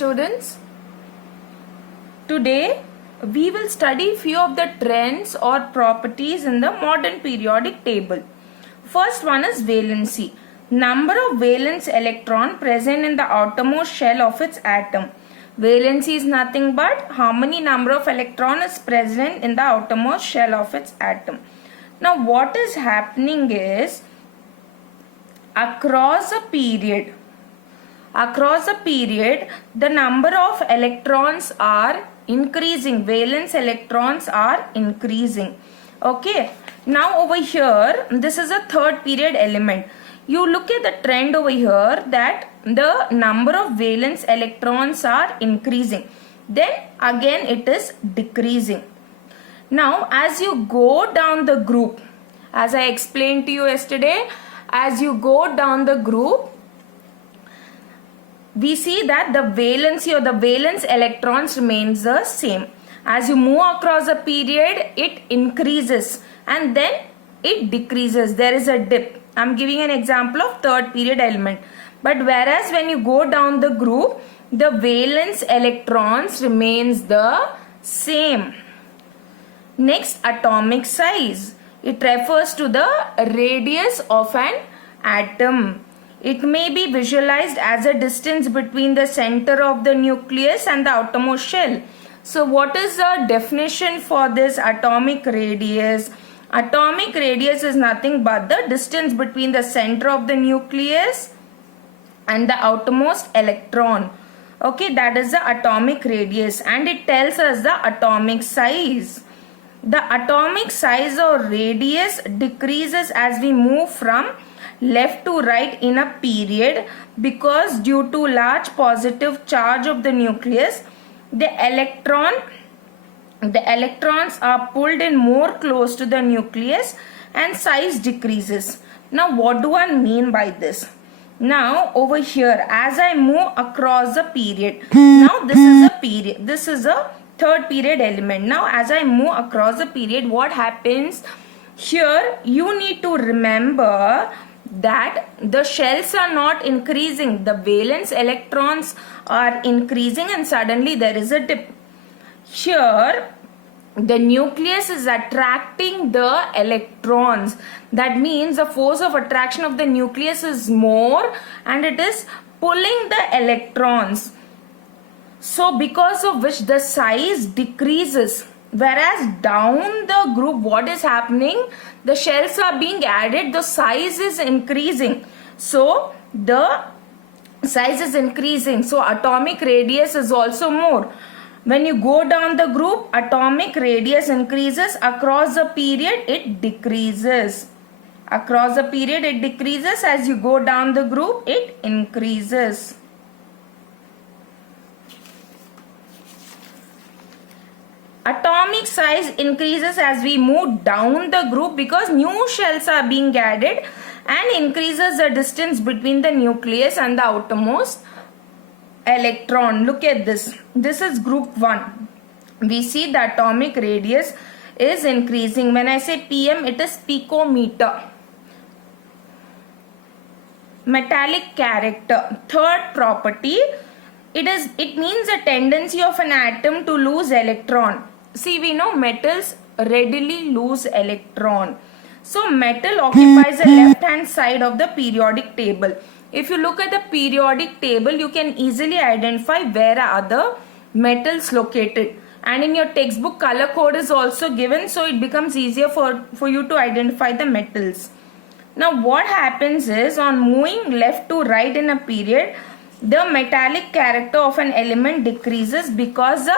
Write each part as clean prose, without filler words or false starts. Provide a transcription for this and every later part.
students. Today we will study few of the trends or properties in the modern periodic table. First one is valency. Number of valence electron present in the outermost shell of its atom. Valency is nothing but how many number of electron is present in the outermost shell of its atom. Now what is happening is across a period the number of electrons are increasing, valence electrons are increasing. Okay, now over here this is a third period element. You look at the trend over here that the number of valence electrons are increasing, then again it is decreasing. Now as you go down the group, as I explained to you yesterday, as you go down the group, we see that the valency or the valence electrons remains the same. As you move across a period, it increases and then it decreases. There is a dip. I am giving an example of third period element. But whereas when you go down the group, the valence electrons remains the same. Next, atomic size. It refers to the radius of an atom. It may be visualized as a distance between the center of the nucleus and the outermost shell. So what is the definition for this atomic radius? Atomic radius is nothing but the distance between the center of the nucleus and the outermost electron. Okay, that is the atomic radius, and it tells us the atomic size. The atomic size or radius decreases as we move from left to right in a period because due to large positive charge of the nucleus, the electrons are pulled in more close to the nucleus and size decreases. Now what do I mean by this? Now over here as I move across the period, now this is a period, this is a third period element. Now as I move across the period, what happens here? You need to remember that the shells are not increasing, the valence electrons are increasing and suddenly there is a dip. Here the nucleus is attracting the electrons. That means the force of attraction of the nucleus is more and it is pulling the electrons. So because of which the size decreases. Whereas down the group what is happening? The shells are being added, the size is increasing. So the size is increasing. So atomic radius is also more. When you go down the group, atomic radius increases. Across the period, it decreases. Across the period, it decreases. As you go down the group, it increases. Atomic size increases as we move down the group because new shells are being added and increases the distance between the nucleus and the outermost electron. Look at this. This is group 1. We see the atomic radius is increasing. When I say pm, it is picometer. Metallic character. Third property, it means a tendency of an atom to lose electron. See, we know metals readily lose electron. So metal occupies the left hand side of the periodic table. If you look at the periodic table, you can easily identify where are the metals located. And in your textbook, color code is also given, so it becomes easier for you to identify the metals. Now what happens is on moving left to right in a period, the metallic character of an element decreases because the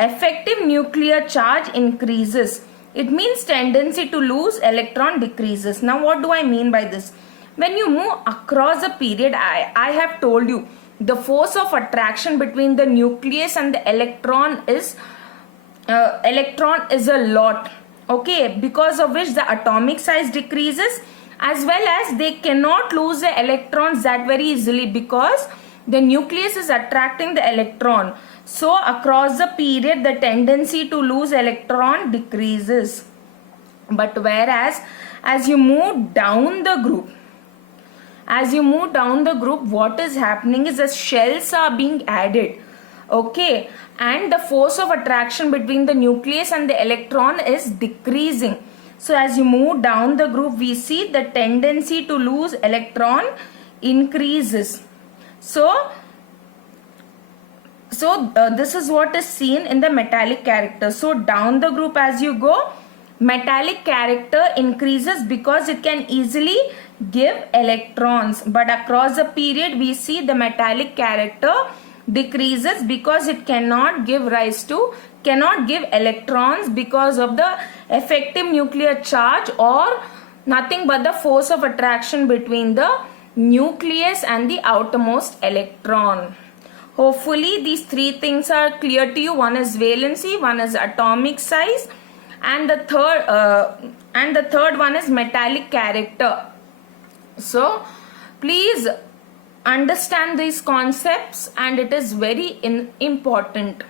effective nuclear charge increases. It means tendency to lose electron decreases. Now what do I mean by this? When you move across a period, I have told you the force of attraction between the nucleus and the electron is a lot. Okay, because of which the atomic size decreases, as well as they cannot lose the electrons that very easily because the nucleus is attracting the electron. So across the period, the tendency to lose electron decreases. But whereas as you move down the group, what is happening is the shells are being added. Okay, and the force of attraction between the nucleus and the electron is decreasing. So as you move down the group, we see the tendency to lose electron increases. So this is what is seen in the metallic character. So down the group as you go, metallic character increases because it can easily give electrons, but across the period we see the metallic character decreases because it cannot give electrons because of the effective nuclear charge or nothing but the force of attraction between the nucleus and the outermost electron. Hopefully these three things are clear to you. One is valency, one is atomic size, and the third one is metallic character. So please understand these concepts, and it is very important.